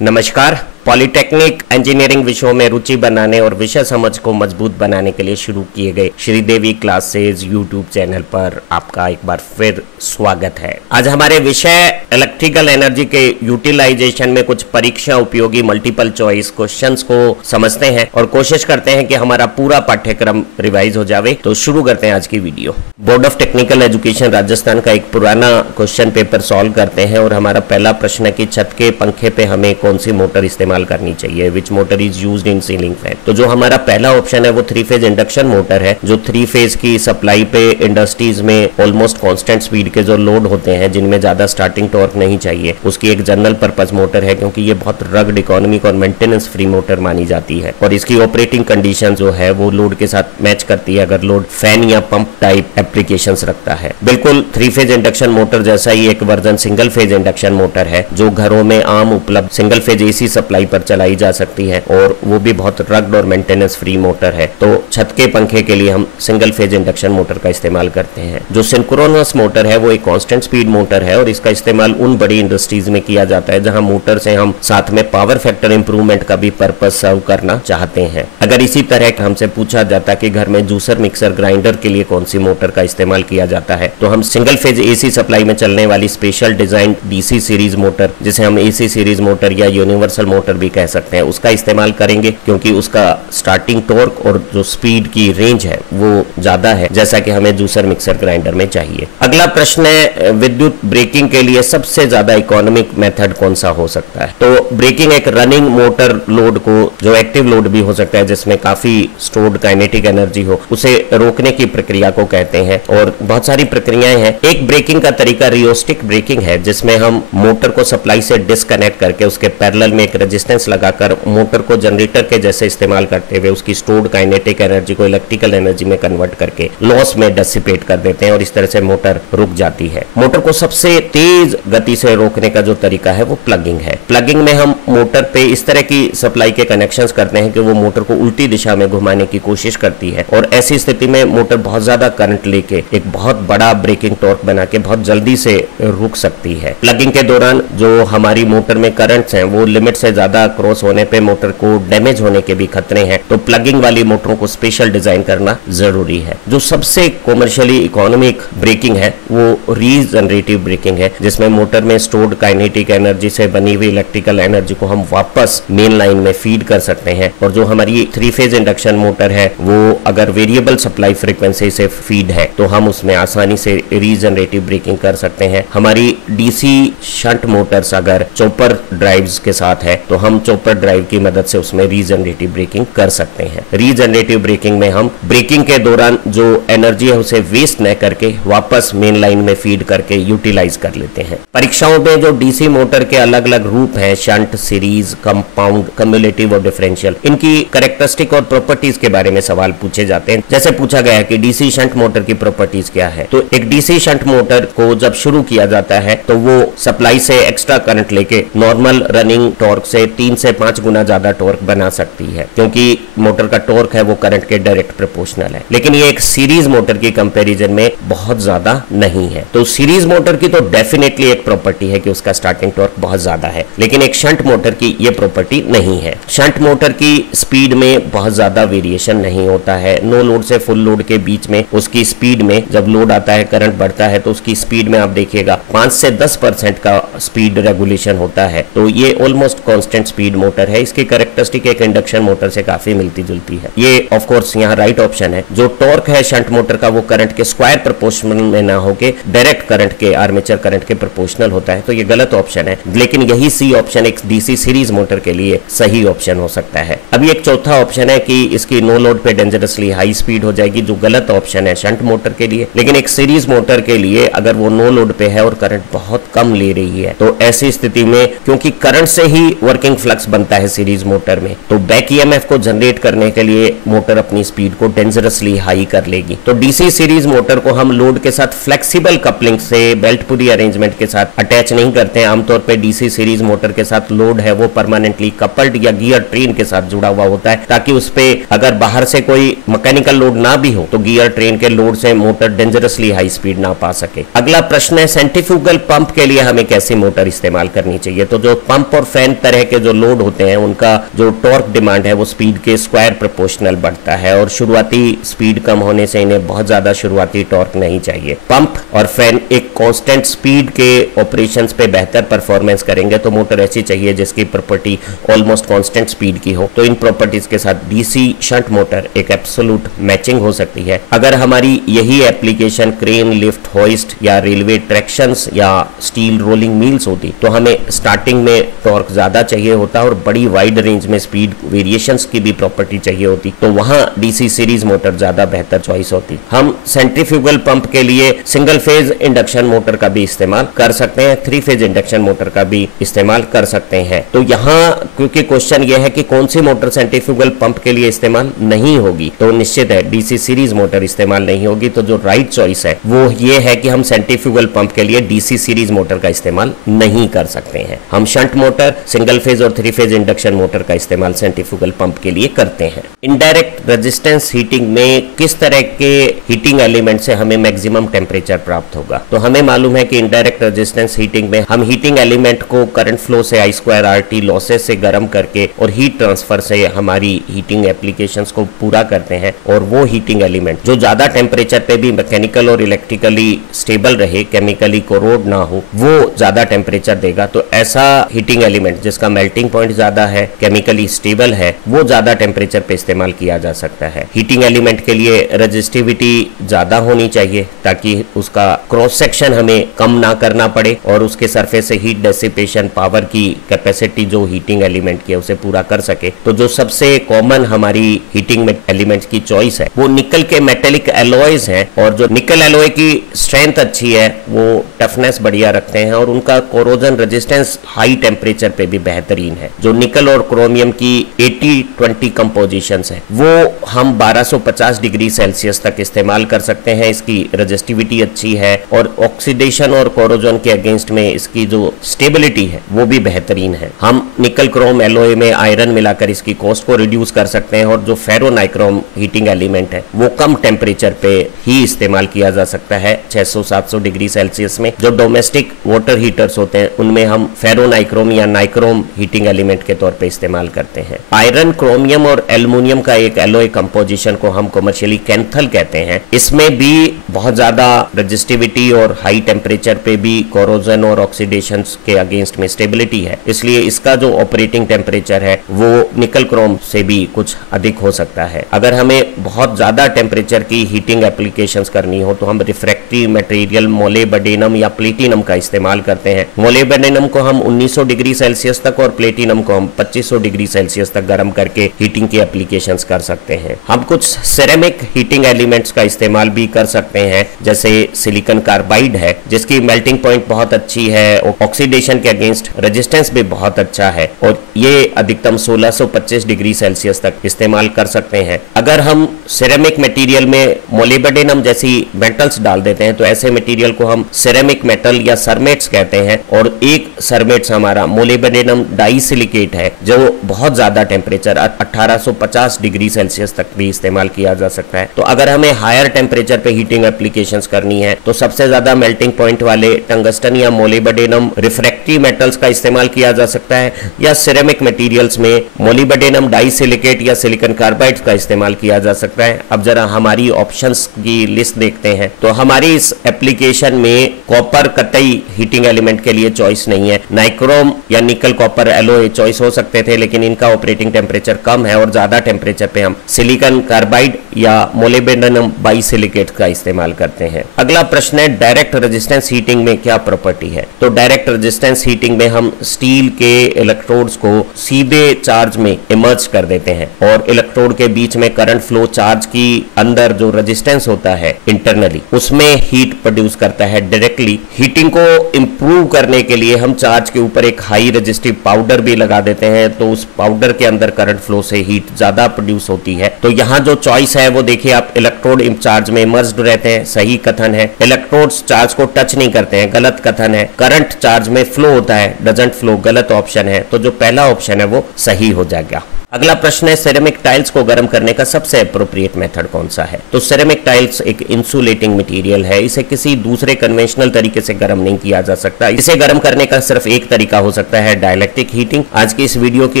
नमस्कार। Polytechnic engineering विषयों में रुचि बनाने और विषय समझ को मजबूत बनाने के लिए शुरू किए गए श्रीदेवी क्लासेज यूट्यूब चैनल पर आपका एक बार फिर स्वागत है। आज हमारे विषय इलेक्ट्रिकल एनर्जी के यूटिलाइजेशन में कुछ परीक्षा उपयोगी मल्टीपल चॉइस क्वेश्चंस को समझते हैं और कोशिश करते हैं कि हमारा पूरा पाठ्यक्रम रिवाइज हो जावे। तो शुरू करते हैं आज की video. Board of technical education Rajasthan का एक पुराना क्वेश्चन पेपर सॉल्व करते हैं और हमारा पहला प्रश्न है कि छत के पंखे पे हमें कौन सी मोटर इस्तेमाल करनी चाहिए, which motor is used in ceiling fan. तो जो हमारा पहला ऑप्शन है वो 3 फेज इंडक्शन मोटर है, जो 3 फेज की सप्लाई पे इंडस्ट्रीज में ऑलमोस्ट कांस्टेंट स्पीड के जो लोड होते हैं जिनमें ज्यादा स्टार्टिंग टॉर्क नहीं चाहिए, उसकी एक जनरल पर्पस मोटर है, क्योंकि ये बहुत रग्ड, इकोनॉमिक और मेंटेनेंस फ्री मोटर मानी जाती है और इसकी ऑपरेटिंग कंडीशन जो है वो लोड के साथ मैच करती है अगर लोड फैन या पंप टाइप एप्लीकेशंस रखता है। बिल्कुल 3 फेज इंडक्शन मोटर जैसा ही एक version single phase induction motor है जो घरों में आम उपलब्ध सिंगल फेज एसी सप्लाई पर चलाई जा सकती है और वो भी बहुत रग्ड और मेंटेनेंस फ्री मोटर है। तो छत के पंखे के लिए हम सिंगल फेज इंडक्शन मोटर का इस्तेमाल करते हैं। जो सिंक्रोनस मोटर है वो एक कांस्टेंट स्पीड मोटर है और इसका इस्तेमाल उन बड़ी इंडस्ट्रीज में किया जाता है जहां मोटर से हम साथ में पावर फैक्टर इंप्रूवमेंट का भी पर्पस सर्व करना चाहते हैं। अगर इसी तरह हमसे पूछा जाता कि घर में जूसर, मिक्सर, ग्राइंडर के लिए कौन सी मोटर का इस्तेमाल किया जाता है, तो हम सिंगल फेज एसी सप्लाई में चलने वाली special design DC series motor, जिसे हम एसी सीरीज मोटर या यूनिवर्सल मोटर भी कह सकते हैं, उसका इस्तेमाल करेंगे क्योंकि उसका स्टार्टिंग टॉर्क और जो स्पीड की रेंज है वो ज्यादा है जैसा कि हमें जूसर, मिक्सर, ग्राइंडर में चाहिए। अगला प्रश्न है विद्युत ब्रेकिंग के लिए सबसे ज्यादा इकोनॉमिक मेथड कौन सा हो सकता है। तो ब्रेकिंग एक रनिंग मोटर लोड को, जो एक्टिव लोड भी हो सकता है जिसमें काफी स्टोर्ड काइनेटिक एनर्जी हो, उसे रोकने की प्रक्रिया को कहते हैं और बहुत सारी प्रक्रियाएं हैं। एक ब्रेकिंग का तरीका रियोस्टिक ब्रेकिंग है जिसमें हम मोटर को सप्लाई से डिस्कनेक्ट करके उसके पैरेलल में एक रेजिस्टेंस लगाकर मोटर को जनरेटर के जैसे इस्तेमाल करते हुए उसकी स्टोर्ड काइनेटिक एनर्जी को इलेक्ट्रिकल एनर्जी में कन्वर्ट करके लॉस में डिसिपेट कर देते हैं और इस तरह से मोटर रुक जाती है। मोटर को सबसे तेज गति से रोकने का जो तरीका है वो प्लगिंग है। प्लगिंग में हम मोटर पे इस तरह की सप्लाई के कनेक्शंस करते हैं कि वो मोटर को उल्टी दिशा में घुमाने की कोशिश करती है और ऐसी स्थिति में मोटर बहुत ज्यादा करंट लेके एक बहुत बड़ा ब्रेकिंग टॉर्क बना के बहुत जल्दी से रुक सकती है। प्लगिंग के दौरान जो हमारी मोटर में करंट्स हैं वो लिमिट से ज्यादा क्रॉस होने पे मोटर को डैमेज होने के भी खतरे हैं, तो प्लगिंग वाली मोटरों को स्पेशल डिजाइन करना जरूरी है। जो सबसे कॉमर्शियली इकोनॉमिक ब्रेकिंग है वो रीजनरेटिव ब्रेकिंग है, जिसमें मोटर में स्टोर्ड काइनेटिक एनर्जी से बनी हुई इलेक्ट्रिकल एनर्जी को हम वापस मेन लाइन में फीड कर सकते हैं। और जो हमारी 3 फेज इंडक्शन मोटर है वो अगर वेरिएबल सप्लाई फ्रीक्वेंसी से फीड है तो हम उसमें आसानी से रीजनरेटिव ब्रेकिंग कर सकते हैं। हमारी डीसी शंट मोटर्स अगर चॉपर ड्राइव्स के साथ है तो हम चॉपर ड्राइव की मदद से उसमें रीजनरेटिव ब्रेकिंग कर सकते हैं। रीजनरेटिव ब्रेकिंग में हम ब्रेकिंग के दौरान जो एनर्जी है उसे वेस्ट न करके वापस मेन लाइन में फीड करके यूटिलाइज कर लेते हैं। परीक्षाओं में जो डीसी मोटर के अलग अलग रूप हैं, शंट, सीरीज, कंपाउंड, कम्युलेटिव और डिफरेंशियल, इनकी कैरेक्टरिस्टिक और प्रॉपर्टीज के बारे में सवाल पूछे जाते हैं। जैसे पूछा गया कि डीसी शंट मोटर की प्रॉपर्टीज क्या है, तो एक डीसी शंट मोटर को जब शुरू किया जाता है तो वो सप्लाई से एक्स्ट्रा करंट लेके नॉर्मल रनिंग टॉर्क से 3 से 5 गुना ज्यादा टॉर्क बना सकती है, क्योंकि मोटर का टॉर्क है वो करंट के डायरेक्ट प्रोपोर्शनल है। लेकिन ये एक सीरीज मोटर की कंपैरिजन में बहुत ज्यादा नहीं है। तो सीरीज मोटर की तो डेफिनेटली एक प्रॉपर्टी है कि उसका स्टार्टिंग टॉर्क बहुत ज्यादा है, लेकिन एक शंट मोटर की ये प्रॉपर्टी नहीं है। शंट मोटर की स्पीड में बहुत ज्यादा वेरिएशन नहीं होता है। नो लोड से फुल लोड के बीच में उसकी स्पीड में जब लोड आता है, करंट बढ़ता है, तो उसकी स्पीड में आप देखिएगा 5 से 10% का स्पीड रेगुलेशन होता है। तो ये ऑलमोस्ट कांस्टेंट स्पीड मोटर है। इसकी कैरेक्टरिस्टिक एक इंडक्शन मोटर से काफी मिलती जुलती है। ये ऑफ कोर्स यहाँ राइट ऑप्शन है। जो टॉर्क है शंट मोटर का वो करंट के स्क्वायर प्रोपोर्शनल में ना होके डायरेक्ट करंट के, आर्मेचर करंट के प्रोपोर्शनल होता है, तो ये गलत ऑप्शन है। लेकिन यही सी ऑप्शन एक डीसी सीरीज मोटर के लिए सही ऑप्शन हो सकता है। अभी एक चौथा ऑप्शन है कि इसकी नो लोड पे डेंजरसली हाई स्पीड हो जाएगी, जो गलत ऑप्शन है शंट मोटर के लिए। लेकिन एक सीरीज मोटर के लिए अगर वो नो लोड पे है और करंट बहुत कम ले रही है तो ऐसी स्थिति में, क्योंकि करंट से ही वर्किंग फ्लक्स बनता है सीरीज मोटर में, तो बैक ईएमएफ को जनरेट करने के लिए मोटर अपनी स्पीड को डेंजरसली हाई कर लेगी। तो डीसी सीरीज मोटर को हम लोड के साथ फ्लेक्सिबल कपलिंग से, बेल्ट पुली अरेंजमेंट के साथ अटैच नहीं करते हैं। आमतौर पे डीसी सीरीज मोटर के साथ लोड है वो परमानेंटली कपल्ड या गियर ट्रेन के साथ जुड़ा हुआ होता है, ताकि उस पे अगर बाहर से कोई मैकेनिकल लोड ना भी हो तो गियर ट्रेन के लोड से मोटर डेंजरसली हाई स्पीड ना पा सके। अगला प्रश्न है सेंट्रीफ्यूगल पंप के लिए हमें कैसी मोटर इस्तेमाल करनी चाहिए। तो जो पंप और फैन तरह के जो लोड होते हैं उनका जो टॉर्क डिमांड है वो स्पीड के स्क्वायर प्रोपोर्शनल बढ़ता है, और शुरुआती स्पीड कम होने से इन्हें बहुत ज्यादा शुरुआती टॉर्क नहीं चाहिए। पंप और फैन एक कांस्टेंट स्पीड के ऑपरेशंस पे बेहतर परफॉर्मेंस करेंगे, तो मोटर ऐसी चाहिए जिसकी प्रॉपर्टी ऑलमोस्ट कांस्टेंट स्पीड की हो। तो इन प्रॉपर्टीज के साथ डीसी शंट मोटर एक एब्सोल्यूट मैचिंग हो सकती है। अगर हमारी यही एप्लीकेशन क्रेन, लिफ्ट, होइस्ट या रेलवे ट्रैक्शंस या स्टील रोलिंग मिल्स होती तो हमें स्टार्टिंग में टॉर्क ज्यादा चाहिए होता और बड़ी वाइड रेंज में स्पीड वेरिएशंस की भी प्रॉपर्टी चाहिए होती, तो वहां डीसी सीरीज मोटर ज्यादा बेहतर चॉइस होती। हम सेंट्रीफ्यूगल पंप के लिए सिंगल फेज इंडक्शन मोटर का भी इस्तेमाल कर सकते हैं, 3 फेज इंडक्शन मोटर का भी इस्तेमाल कर सकते हैं। तो यहाँ क्योंकि क्वेश्चन ये है कि कौन सी मोटर सेंट्रीफ्यूगल पंप के लिए इस्तेमाल नहीं होगी, तो निश्चित है डीसी सीरीज मोटर इस्तेमाल नहीं होगी। तो जो राइट चॉइस है वो ये है कि हम सेंट्रीफ्यूगल पंप के लिए डीसी सीरीज मोटर का इस्तेमाल नहीं कर सकते हैं। हम शंट मोटर, सिंगल फेज और 3 फेज इंडक्शन मोटर का इस्तेमाल सेंट्रीफ्यूगल पंप के लिए करते हैं। इनडायरेक्ट रेजिस्टेंस हीटिंग में किस तरह के हीटिंग एलिमेंट से हमें मैक्सिमम टेम्परेचर प्राप्त होगा, तो हमें मालूम है कि इनडायरेक्ट रेजिस्टेंस हीटिंग में हम हीटिंग एलिमेंट को करंट फ्लो से I2RT लॉसेस से गर्म करके और हीट ट्रांसफर से हमारी हीटिंग एप्लीकेशंस को पूरा करते हैं, और वो हीटिंग एलिमेंट जो ज्यादा टेम्परेचर पे भी मैकेनिकल और इलेक्ट्रिकली स्टेबल रहे, केमिकली कोरोड ना हो, वो ज्यादा टेम्परेचर देगा। तो ऐसा हीटिंग एलिमेंट जिसका मेल्टिंग पॉइंट ज्यादा है, केमिकली स्टेबल है, वो ज्यादा टेम्परेचर पे इस्तेमाल किया जा सकता है। हीटिंग एलिमेंट के लिए रेजिस्टिविटी ज्यादा होनी चाहिए ताकि उसका क्रॉस सेक्शन हमें कम ना करना पड़े और उसके सरफेस से हीट डेसिपेशन पावर की कैपेसिटी जो हीटिंग एलिमेंट की है उसे पूरा कर सके। तो जो सबसे कॉमन हमारी हीटिंग एलिमेंट की चॉइस है वो निकल के मेटेलिक एलॉयज हैं, और जो निकल एलॉय की स्ट्रेंथ अच्छी है, वो टफनेस बढ़िया रखते हैं और उनका कोरोजन रेजिस्टेंस हाई टेम्परेचर पे भी बेहतरीन है। जो निकल और क्रोमियम की 80-20 कंपोजिशंस है वो हम 1250 डिग्री सेल्सियस तक इस्तेमाल कर सकते हैं। इसकी रेजिस्टिविटी अच्छी है और ऑक्सीडेशन और कोरोजन के अगेंस्ट में इसकी जो स्टेबिलिटी है वो भी बेहतरीन है। हम निकल क्रोम एलॉय में आयरन मिलाकर इसकी कॉस्ट को रिड्यूस कर सकते हैं, और जो फेरोनाइक्रोम हीटिंग एलिमेंट है वो कम टेम्परेचर पे ही इस्तेमाल किया जा सकता है, 600-700 डिग्री सेल्सियस में। जो डोमेस्टिक वाटर हीटर्स होते हैं उनमें हम फेरोनाइक्रोम या नाइक्रोम हीटिंग एलिमेंट के तौर पे इस्तेमाल करते हैं। आयरन, क्रोमियम और एल्युमिनियम का एक एलॉय कंपोजिशन को हम कमर्शियली कैंथल कहते हैं। इसमें भी बहुत ज्यादा रेजिस्टिविटी और हाई टेम्परेचर पे भी कोरोजन और ऑक्सीडेशन के अगेंस्ट में स्टेबिलिटी है, इसलिए इसका जो ऑपरेटिंग टेम्परेचर है वो निकल क्रोम से भी कुछ अधिक हो सकता है। अगर हमें बहुत ज्यादा टेम्परेचर की हीटिंग एप्लीकेशंस करनी हो तो हम रिफ्रैक्टिव मटेरियल मोलिब्डेनम या प्लेटिनम का इस्तेमाल करते हैं। मोलिब्डेनम को हम 1900 डिग्री सेल्सियस तक और प्लेटिनम को हम 2500 डिग्री सेल्सियस तक गर्म करके हीटिंग की एप्लीकेशंस कर सकते हैं। हम कुछ सिरेमिक हीटिंग एलिमेंट्स का इस्तेमाल भी कर सकते हैं, जैसे सिलिकॉन कार्बाइड है जिसकी मेल्टिंग पॉइंट बहुत अच्छी है, ऑक्सीडेशन के अगेंस्ट रेजिस्टेंस भी बहुत अच्छा है, और ये अधिकतम 1625 डिग्री सेल्सियस तक इस्तेमाल कर सकते हैं। अगर हम सिरेमिक मटेरियल में मोलिब्डेनम जैसी मेटल्स डाल देते हैं तो ऐसे मटेरियल को हम सिरेमिक मेटल या सरमेट्स कहते हैं, और एक सरमेट्स हमारा मोलिब्डेनम डाइसिलिकेट है जो बहुत ज्यादा टेम्परेचर 1850 डिग्री सेल्सियस तक भी इस्तेमाल किया जा सकता है। तो अगर हमें हायर टेम्परेचर पे हीटिंग एप्लीकेशंस करनी है तो सबसे ज्यादा मेल्टिंग पॉइंट वाले टंगस्टन या मोलिब्डेनम रिफ्रैक्टिव मेटल्स का इस्तेमाल किया जा सकता है, या सिरेमिक मटेरियल्स में मोलिब्डेनम डाइसिलिकेट या सिलिकॉन कार्बाइड का इस्तेमाल किया जा सकता है। अब जरा हमारी ऑप्शंस की लिस्ट देखते हैं, तो हमारी इस एप्लीकेशन में कॉपर कतई हीटिंग एलिमेंट के लिए चॉइस नहीं है। नाइक्रोम या निकल कॉपर एलॉय चॉइस हो सकते थे, लेकिन इनका ऑपरेटिंग टेम्परेचर कम है और ज्यादा टेम्परेचर पे हम सिलिकॉन कार्बाइड या मोलिब्डेनम बाइसिलिकेट का इस्तेमाल करते हैं। अगला प्रश्न है डायरेक्ट रेजिस्टेंस हीटिंग में क्या प्रॉपर्टी है। तो डायरेक्ट रेजिस्टेंस हीटिंग में हम स्टील के इलेक्ट्रोड्स को सीधे चार्ज में इमर्ज कर देते हैं, और इलेक्ट्रोड के बीच में करंट फ्लो चार्ज की अंदर जो रेजिस्टेंस होता है इंटरनली उसमें हीट प्रोड्यूस करता है डायरेक्टली। हीटिंग को इंप्रूव करने के लिए हम चार्ज के ऊपर एक हाई रेजिस्टिव पाउडर भी लगा देते हैं, तो उस पाउडर के अंदर करंट फ्लो से हीट ज्यादा प्रोड्यूस होती है। तो यहाँ जो चॉइस है वो देखिए आप, इलेक्ट्रोड चार्ज में इमर्ज्ड रहते हैं, सही कथन है। इलेक्ट्रोड्स चार्ज को टच नहीं करते हैं, गलत कथन है। करंट चार्ज में फ्लो होता है, डजंट फ्लो, गलत ऑप्शन है। तो जो पहला ऑप्शन है वो सही हो जाएगा। अगला प्रश्न है, सिरेमिक टाइल्स को गर्म करने का सबसे अप्रोप्रिएट मेथड कौन सा है? तो सिरेमिक टाइल्स एक इंसुलेटिंग मटेरियल है, इसे किसी दूसरे कन्वेंशनल तरीके से गर्म नहीं किया जा सकता। इसे गर्म करने का सिर्फ एक तरीका हो सकता है, डाइलेक्ट्रिक हीटिंग। आज की इस वीडियो के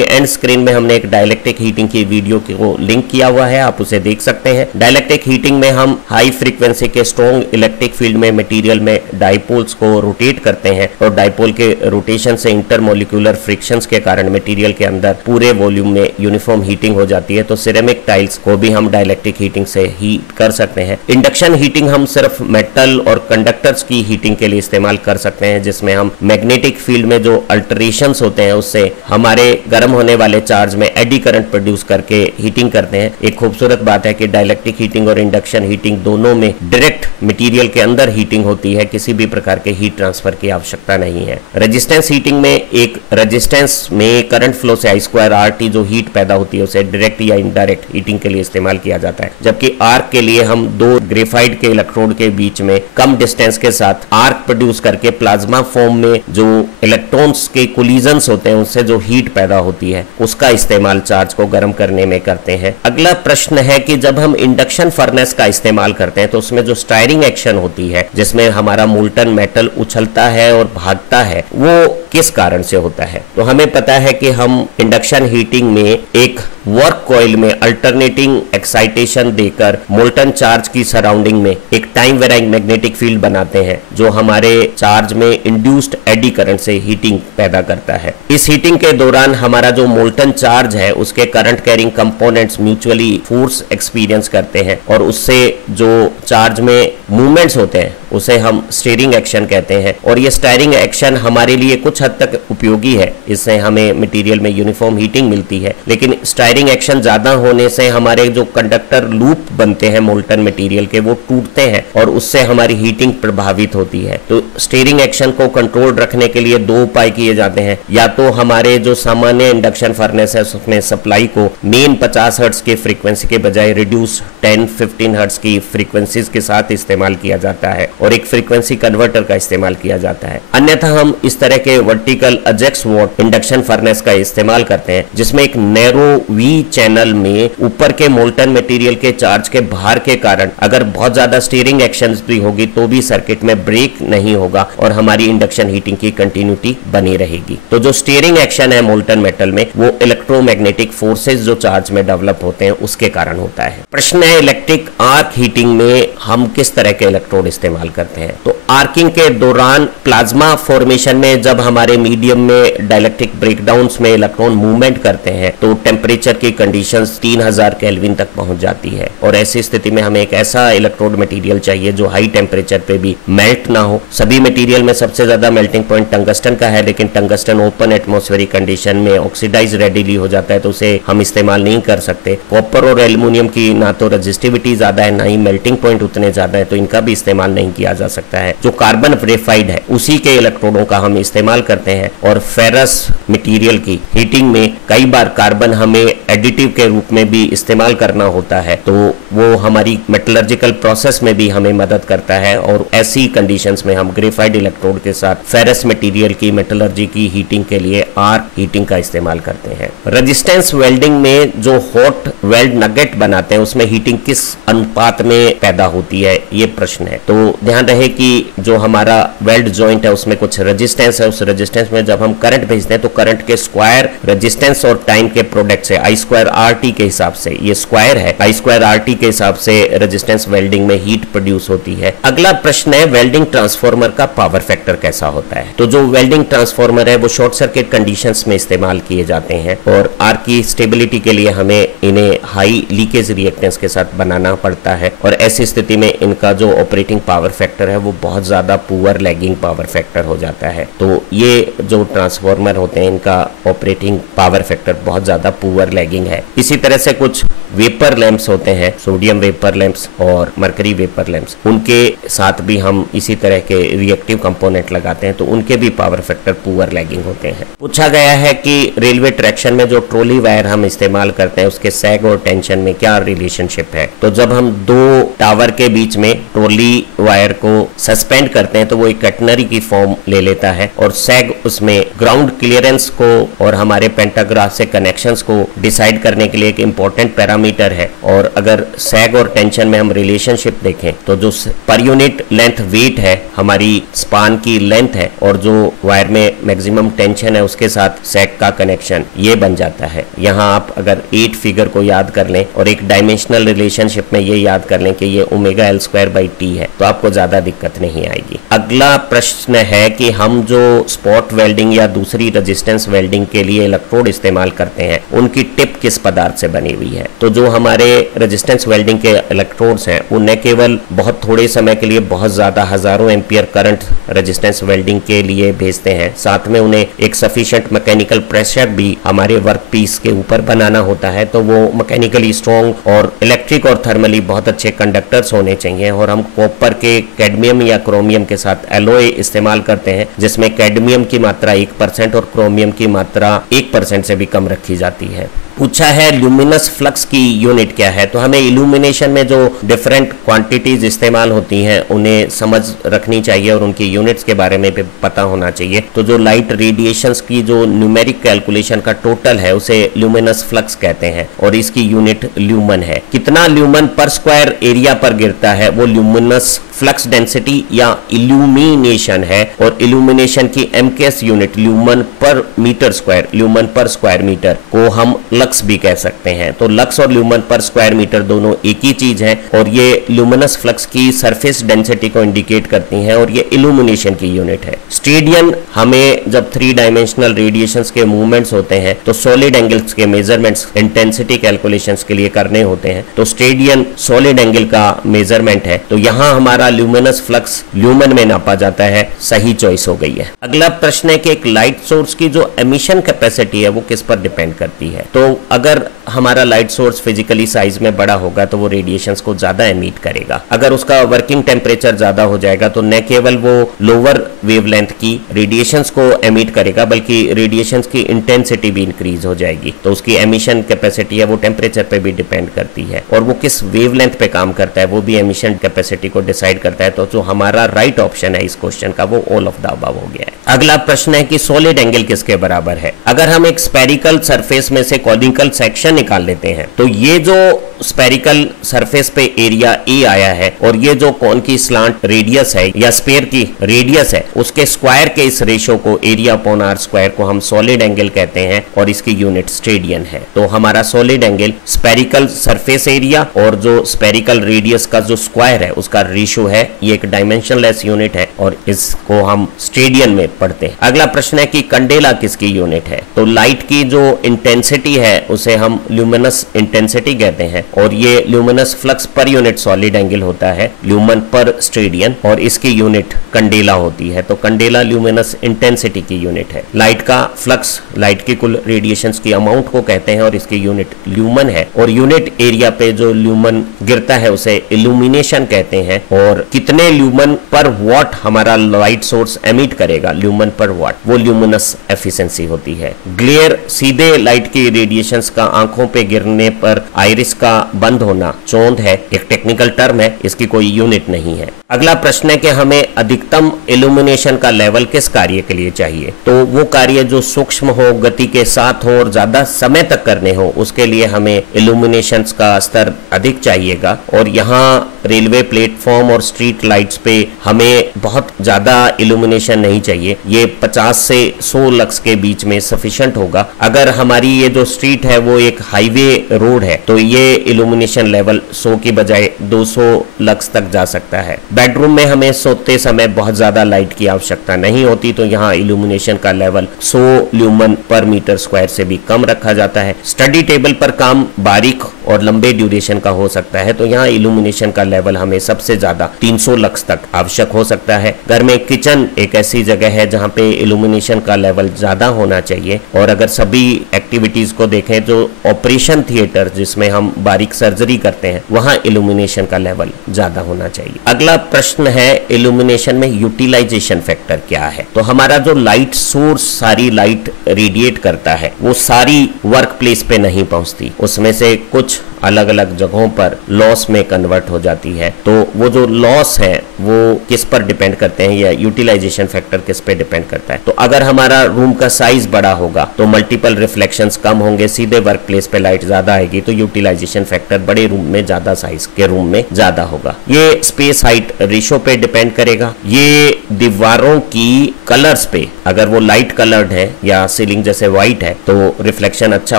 एंड स्क्रीन में हमने एक डाइलेक्ट्रिक हीटिंग की वीडियो को लिंक किया हुआ है, आप उसे देख सकते हैं। डाइलेक्ट्रिक हीटिंग में हम हाई फ्रीक्वेंसी के स्ट्रॉन्ग इलेक्ट्रिक फील्ड में मटेरियल में डाइपोल्स को रोटेट करते हैं और डाइपोल के रोटेशन से इंटरमोलिकुलर फ्रिक्शंस के कारण मटेरियल के अंदर पूरे वॉल्यूम में यूनिफॉर्म हीटिंग हो जाती है। तो सिरेमिक टाइल्स को भी हम डाइलेक्ट्रिक हीटिंग से हीट कर सकते हैं। इंडक्शन हीटिंग हम सिर्फ मेटल और कंडक्टर्स की हीटिंग के लिए इस्तेमाल कर सकते हैं, जिसमें हम मैग्नेटिक फील्ड में जो अल्टरेशंस होते हैं उससे हमारे गर्म होने वाले चार्ज में एडी करंट प्रोड्यूस करके हीटिंग करते हैं। एक खूबसूरत बात है कि डाइलेक्ट्रिक हीटिंग और इंडक्शन हीटिंग दोनों में डायरेक्ट मटेरियल के अंदर हीटिंग होती है, किसी भी प्रकार के हीट ट्रांसफर की आवश्यकता नहीं है। रेजिस्टेंस हीटिंग में एक रेजिस्टेंस में करंट फ्लो से I²RT जो हीट पैदा होती है उसे डायरेक्ट या इनडायरेक्ट हीटिंग के लिए इस्तेमाल किया जाता है, जबकि आर्क के लिए हम दो ग्रेफाइट के इलेक्ट्रोड के बीच में कम डिस्टेंस के साथ आर्क प्रोड्यूस करके प्लाज्मा फॉर्म में जो इलेक्ट्रॉन्स के कोलिजन्स होते हैं उससे जो हीट पैदा होती है उसका इस्तेमाल चार्ज को गर्म करने में करते हैं। अगला प्रश्न है कि जब हम इंडक्शन फर्नेस का इस्तेमाल करते हैं तो उसमें जो स्टायरिंग एक्शन होती है, जिसमें हमारा मोल्टन मेटल उछलता है और भागता है, वो किस कारण से होता है? तो हमें पता है कि हम इंडक्शन हीटिंग में एक वर्क कॉइल में अल्टरनेटिंग एक्साइटेशन देकर मोल्टन चार्ज की सराउंडिंग में एक टाइम वेराइंग मैग्नेटिक फील्ड बनाते हैं जो हमारे चार्ज में इंड्यूस्ड एडी करंट से हीटिंग पैदा करता है। इस हीटिंग के दौरान हमारा जो मोल्टन चार्ज है उसके current carrying components mutually force experience करते हैं और उससे जो चार्ज में मूवमेंट्स होते हैं उसे हम स्टीयरिंग एक्शन कहते हैं। और ये स्टीयरिंग एक्शन हमारे लिए कुछ हद तक उपयोगी है, इससे हमें मटेरियल में यूनिफॉर्म हीटिंग मिलती है, लेकिन स्टीयरिंग एक्शन ज्यादा होने से हमारे जो कंडक्टर लूप बनते हैं मोल्टन मटेरियल के वो टूटते हैं और उससे हमारी हीटिंग प्रभावित होती है। तो स्टीयरिंग एक्शन को कंट्रोल रखने के लिए दो उपाय किए जाते हैं, या तो हमारे जो सामान्य इंडक्शन फर्नेस है उसमें सप्लाई को मेन 50 हर्ट्ज की फ्रीक्वेंसी के बजाय रिड्यूस 10-15 हर्ट्ज की फ्रीक्वेंसीज के साथ इस्तेमाल किया जाता है और एक फ्रीक्वेंसी कन्वर्टर का इस्तेमाल किया जाता है। अन्यथा हम इस तरह के vertical Ajax what induction furnace का इस्तेमाल करते हैं, जिसमें एक नैरो वी चैनल में ऊपर के मोल्टन मटेरियल के चार्ज के भार के कारण अगर बहुत ज्यादा स्टीयरिंग एक्शन भी होगी तो भी सर्किट में ब्रेक नहीं होगा और हमारी इंडक्शन हीटिंग की कंटिन्यूटी बनी रहेगी। तो जो स्टीयरिंग एक्शन है मोल्टन मेटल में वो इलेक्ट्रोमैग्नेटिक फोर्सेस जो चार्ज में डेवलप होते हैं उसके कारण होता है। प्रश्न है, इलेक्ट्रिक आर्क हीटिंग में हम किस तरह के इलेक्ट्रोड इस्तेमाल करते हैं? तो आर्किंग के दौरान प्लाज्मा फॉर्मेशन में जब हमारे मीडियम में डाइलेक्ट्रिक ब्रेकडाउन्स में इलेक्ट्रॉन मूवमेंट करते हैं तो टेम्परेचर की कंडीशंस 3000 केल्विन तक पहुंच जाती है और ऐसी स्थिति में हमें एक ऐसा इलेक्ट्रोड मटेरियल चाहिए जो हाई टेम्परेचर पे भी मेल्ट ना हो। सभी मटेरियल में सबसे ज्यादा मेल्टिंग पॉइंट टंगस्टन का है, लेकिन टंगस्टन ओपन एटमॉस्फेरिक कंडीशन में ऑक्सीडाइज रेडिली हो जाता है तो उसे हम इस्तेमाल नहीं कर सकते। कॉपर और एल्यूमिनियम की ना तो रेजिस्टिविटी ज्यादा है ना ही मेल्टिंग पॉइंट उतने ज्यादा है, तो इनका भी इस्तेमाल नहीं किया जा सकता है। जो कार्बन ग्रेफाइट है उसी के इलेक्ट्रोडों का हम इस्तेमाल करते हैं और फेरस मटेरियल की हीटिंग में कई बार कार्बन हमें एडिटिव के रूप में भी इस्तेमाल करना होता है, तो वो हमारी मेटलर्जिकल प्रोसेस में भी हमें मदद करता है और ऐसी कंडीशंस में हम ग्रेफाइट इलेक्ट्रोड के साथ फेरस मटेरियल की मेटलर्जी की हीटिंग के लिए आर्क हीटिंग का इस्तेमाल करते हैं। रेजिस्टेंस वेल्डिंग में जो हॉट वेल्ड नगेट बनाते हैं उसमें हीटिंग किस अनुपात में पैदा होती है, ये प्रश्न है। तो ध्यान रहे कि जो हमारा वेल्ड जॉइंट है उसमें कुछ रेजिस्टेंस है, उस रेजिस्टेंस में जब हम करंट भेजते हैं तो करंट के स्क्वायर रेजिस्टेंस और टाइम के प्रोडक्ट से I²RT के हिसाब से, ये स्क्वायर है, I²RT के हिसाब से रेजिस्टेंस वेल्डिंग में हीट प्रोड्यूस होती है। अगला प्रश्न है, वेल्डिंग ट्रांसफार्मर का पावर फैक्टर कैसा होता है? तो जो वेल्डिंग ट्रांसफार्मर है वो शॉर्ट सर्किट कंडीशंस में इस्तेमाल किए जाते हैं और आर्क की स्टेबिलिटी के लिए हमें इन्हें हाई लीकेज रिएक्टेंस के साथ बनाना पड़ता है और ऐसी स्थिति में इनका जो ऑपरेटिंग पावर फैक्टर है वो बहुत ज्यादा पुअर लैगिंग पावर फैक्टर हो जाता है। तो ये जो ट्रांसफार्मर होते हैं इनका ऑपरेटिंग पावर फैक्टर बहुत ज्यादा पुअर लैगिंग है। इसी तरह से कुछ वेपर लैंप्स होते हैं, सोडियम वेपर लैंप्स और मरकरी वेपर लैंप्स, उनके साथ भी हम इसी तरह के रिएक्टिव कंपोनेंट लगाते हैं तो उनके भी पावर फैक्टर पुअर लैगिंग होते हैं। पूछा गया है कि रेलवे ट्रैक्शन में जो ट्रॉली वायर हम इस्तेमाल करते हैं उसके सैग और टेंशन में क्या रिलेशनशिप है? तो जब हम दो टावर के बीच में ट्रॉली वायर वायर को सस्पेंड करते हैं तो वो एक कैटनरी की फॉर्म ले लेता है, और सैग उसमें ग्राउंड क्लियरेंस को और हमारे पेंटाग्राफ से कनेक्शंस को डिसाइड करने के लिए एक इंपॉर्टेंट पैरामीटर है। और अगर सैग और टेंशन में हम रिलेशनशिप देखें तो जो पर यूनिट लेंथ वेट है, हमारी स्पान की लेंथ है, और जो वायर में मैक्सिमम टेंशन है उसके साथ सैग का कनेक्शन, ये बन जाता है। यहाँ आप अगर 8 फिगर को याद कर लें और एक डायमेंशनल रिलेशनशिप में ये याद कर लें कि ये ओमेगा L²/T है, तो आपको ज्यादा दिक्कत नहीं आएगी। अगला प्रश्न है कि हम जो स्पॉट वेल्डिंग या दूसरी रेजिस्टेंस वेल्डिंग के लिए इलेक्ट्रोड इस्तेमाल करते हैं, उनकी टिप किस पदार्थ से बनी हुई है। तो जो हमारे रेजिस्टेंस वेल्डिंग के इलेक्ट्रोड्स हैं, वो न केवल बहुत थोड़े समय के लिए बहुत ज्यादा हजारों एम्पियर करंट रेजिस्टेंस वेल्डिंग के लिए भेजते हैं, साथ में उन्हें एक सफिशिएंट मैकेनिकल प्रेशर भी हमारे वर्क पीस के ऊपर बनाना होता है। तो वो मैकेनिकली स्ट्रॉन्ग और इलेक्ट्रिक और थर्मली बहुत अच्छे कंडक्टर्स होने चाहिए। और हम कॉपर के कैडमियम या क्रोमियम के साथ एलॉय इस्तेमाल करते हैं, जिसमें कैडमियम की मात्रा 1% और क्रोमियम की मात्रा 1% से भी कम रखी जाती है। पूछा है ल्यूमिनस फ्लक्स की यूनिट क्या है। तो हमें इल्यूमिनेशन में जो डिफरेंट क्वांटिटीज इस्तेमाल होती हैं उन्हें समझ रखनी चाहिए और उनकी यूनिट्स के बारे में भी पता होना चाहिए। तो जो लाइट रेडिएशंस की जो न्यूमेरिक कैलकुलेशन का टोटल है उसे ल्यूमिनस फ्लक्स कहते हैं, और इसकी यूनिट ल्यूमन है। कितना ल्यूमन पर स्क्वायर एरिया पर गिरता है वो ल्यूमिनस फ्लक्स डेंसिटी या इल्यूमिनेशन है, और इल्यूमिनेशन की एमकेएस यूनिट ल्यूमन पर मीटर स्क्वायर, ल्यूमन पर स्क्वायर मीटर को हम लक्स भी कह सकते हैं। तो लक्स और ल्यूमन पर स्क्वायर मीटर दोनों एक ही चीज है, और ये ल्यूमिनस फ्लक्स की सरफेस डेंसिटी को इंडिकेट करती हैं, और ये इल्यूमिनेशन की यूनिट है। स्टेडियन हमें जब 3 डायमेंशनल रेडिएशंस के मूवमेंट्स होते हैं तो सॉलिड एंगल्स के मेजरमेंट्स इंटेंसिटी कैलकुलेशंस के लिए करने होते हैं, तो स्टेडियन सॉलिड एंगल का मेजरमेंट है। तो यहां हमारा ल्यूमिनस फ्लक्स ल्यूमन में नापा जाता है, सही चॉइस हो गई है। अगला प्रश्न है कि एक लाइट सोर्स की जो एमिशन कैपेसिटी है वो किस पर डिपेंड करती है। तो अगर हमारा लाइट सोर्स फिजिकली साइज में बड़ा होगा तो वो रेडिएशंस को ज्यादा एमिट करेगा। अगर उसका वर्किंग टेम्परेचर ज्यादा हो जाएगा तो न केवल वो लोअर वेवलेंथ की रेडिएशंस को एमिट करेगा बल्कि रेडिएशंस की इंटेंसिटी भी इंक्रीज हो जाएगी। तो उसकी एमिशन कैपेसिटी है वो टेम्परेचर पे भी डिपेंड करती है, और वो किस वेवलेंथ पे काम करता है वो भी एमिशन कैपेसिटी को डिसाइड करता है। तो जो हमारा राइट ऑप्शन है इस क्वेश्चन का वो ऑल ऑफ द अबव हो गया है। अगला प्रश्न है कि सॉलिड एंगल किसके बराबर है। अगर हम एक स्पेरिकल सरफेस में से कॉनिकल सेक्शन निकाल लेते हैं तो ये जो स्पेरिकल सरफेस पे एरिया ए आया है और ये जो कॉन की स्लांट रेडियस है या स्फीयर की रेडियस है उसके स्क्वायर के इस रेशो को एरिया अपॉन आर स्क्वायर को हम सॉलिड एंगल कहते हैं, और इसकी यूनिट स्टेडियन है। तो हमारा solid angle spherical surface area और जो स्पेरिकल रेडियस का जो स्क्वायर है उसका रेशो है, ये एक डायमेंशनलेस यूनिट है और इसको हम स्टेडियन में पढ़ते हैं। अगला प्रश्न है कि कंडेला किसकी यूनिट है। तो लाइट की जो इंटेंसिटी है उसे हम ल्यूमिनस इंटेंसिटी कहते हैं, और ये luminous flux per unit solid angle होता है ल्यूमन पर स्टेडियन, और इसकी यूनिट कंडेला होती है। तो कंडेला ल्यूमिनस इंटेंसिटी की यूनिट है। लाइट का फ्लक्स लाइट की कुल रेडिएशंस की अमाउंट को कहते हैं और इसकी यूनिट ल्यूमन है, और यूनिट एरिया पे जो ल्यूमन गिरता है उसे इल्यूमिनेशन कहते हैं। और कितने ल्यूमन पर वॉट हमारा लाइट सोर्स एमिट करेगा, ल्यूमन पर वॉट, वो ल्यूमिनस एफिशिएंसी होती है। ग्लेयर सीधे लाइट की रेडिएशंस का आंखों पे गिरने पर आइरिस का बंद होना चौंध है, एक टेक्निकल टर्म है, इसकी कोई यूनिट नहीं है। अगला प्रश्न है कि हमें अधिकतम इल्यूमिनेशन का लेवल किस कार्य के लिए चाहिए। तो वो कार्य जो सूक्ष्म हो, गति के साथ हो और ज्यादा समय तक करने हो, उसके लिए हमें इल्यूमिनेशन का स्तर अधिक चाहिएगा। और यहाँ रेलवे प्लेटफॉर्म और स्ट्रीट लाइट्स पे हमें बहुत ज्यादा इल्यूमिनेशन नहीं चाहिए, ये 50 से 100 लक्स के बीच में सफिशिएंट होगा। अगर हमारी ये जो स्ट्रीट है वो एक हाईवे रोड है तो ये इल्यूमिनेशन लेवल 100 की बजाय 200 लक्स तक जा सकता है। बेडरूम में हमें सोते समय बहुत ज्यादा लाइट की आवश्यकता नहीं होती, तो यहाँ इल्यूमिनेशन का लेवल 100 ल्यूमन पर मीटर स्क्वायर से भी कम रखा जाता है। स्टडी टेबल पर काम बारीक और लंबे ड्यूरेशन का हो सकता है, तो यहाँ इल्यूमिनेशन का लेवल हमें सबसे ज्यादा 300 लक्स तक आवश्यक हो सकता है। घर में किचन एक ऐसी जगह है जहाँ पे इल्यूमिनेशन का लेवल ज्यादा होना चाहिए। और अगर सभी एक्टिविटीज को देखें, जो ऑपरेशन थिएटर जिसमें हम बारीक सर्जरी करते हैं, वहां इल्यूमिनेशन का लेवल ज्यादा होना चाहिए। अगला प्रश्न है इल्यूमिनेशन में यूटिलाइजेशन फैक्टर क्या है। तो हमारा जो लाइट सोर्स सारी लाइट रेडिएट करता है वो सारी वर्क प्लेस पे नहीं पहुंचती, उसमें से कुछ अलग अलग जगहों पर लॉस में कन्वर्ट हो जाती है। तो वो जो लॉस है वो किस पर डिपेंड करते हैं या यूटिलाइजेशन फैक्टर किस पे डिपेंड करता है। तो अगर हमारा रूम का साइज बड़ा होगा तो मल्टीपल रिफ्लेक्शंस कम होंगे, सीधे वर्क प्लेस पे लाइट ज्यादा आएगी, तो यूटिलाइजेशन फैक्टर बड़े रूम में ज्यादा साइज के रूम में ज्यादा होगा। ये स्पेस हाइट रेशो पे डिपेंड करेगा। ये दीवारों की कलर्स पे, अगर वो लाइट कलर्ड है या सीलिंग जैसे व्हाइट है तो रिफ्लेक्शन अच्छा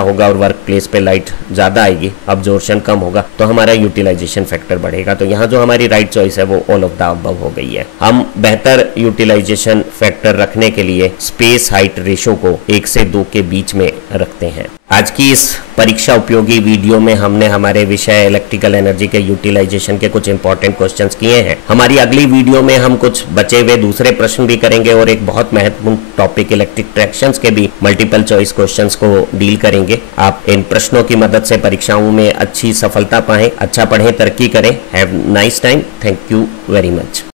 होगा और वर्क प्लेस पे लाइट ज्यादा आएगी, अब्जॉर्प्शन कम होगा, तो हमारा यूटिलाइजेशन फैक्टर बढ़ेगा। तो यहाँ जो हमारी राइट चॉइस है वो ऑल ऑफ द अबव हो गई है। हम बेहतर यूटिलाइजेशन फैक्टर रखने के लिए स्पेस हाइट रेशो को 1 से 2 के बीच में रखते हैं। आज की इस परीक्षा उपयोगी वीडियो में हमने हमारे विषय इलेक्ट्रिकल एनर्जी के यूटिलाइजेशन के कुछ इंपॉर्टेंट क्वेश्चंस किए हैं। हमारी अगली वीडियो में हम कुछ बचे हुए दूसरे प्रश्न भी करेंगे और एक बहुत महत्वपूर्ण टॉपिक इलेक्ट्रिक ट्रैक्शंस के भी मल्टीपल चॉइस क्वेश्चंस को डील करेंगे। आप इन प्रश्नों की मदद से परीक्षाओं में अच्छी सफलता पाएं, अच्छा पढ़ें, तरक्की करें। Have nice time. Thank you very much.